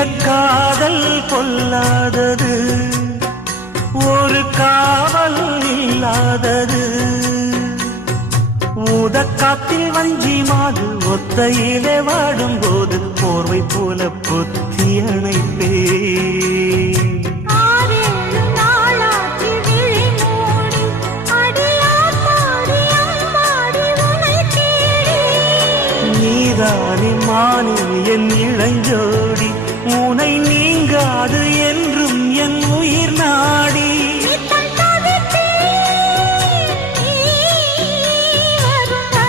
காதல் கொல்லாதது, ஒரு காவல் இல்லாதது. ஊதக்காத்தில் வஞ்சி மாது ஒத்தையிலே வாடும்போது போர்வை போல பொத்தி அணைப்பே. நீதானே மானே என் இளஞ்சோடி, உனை நீங்காது என்றும் என் உயிர் நாடி.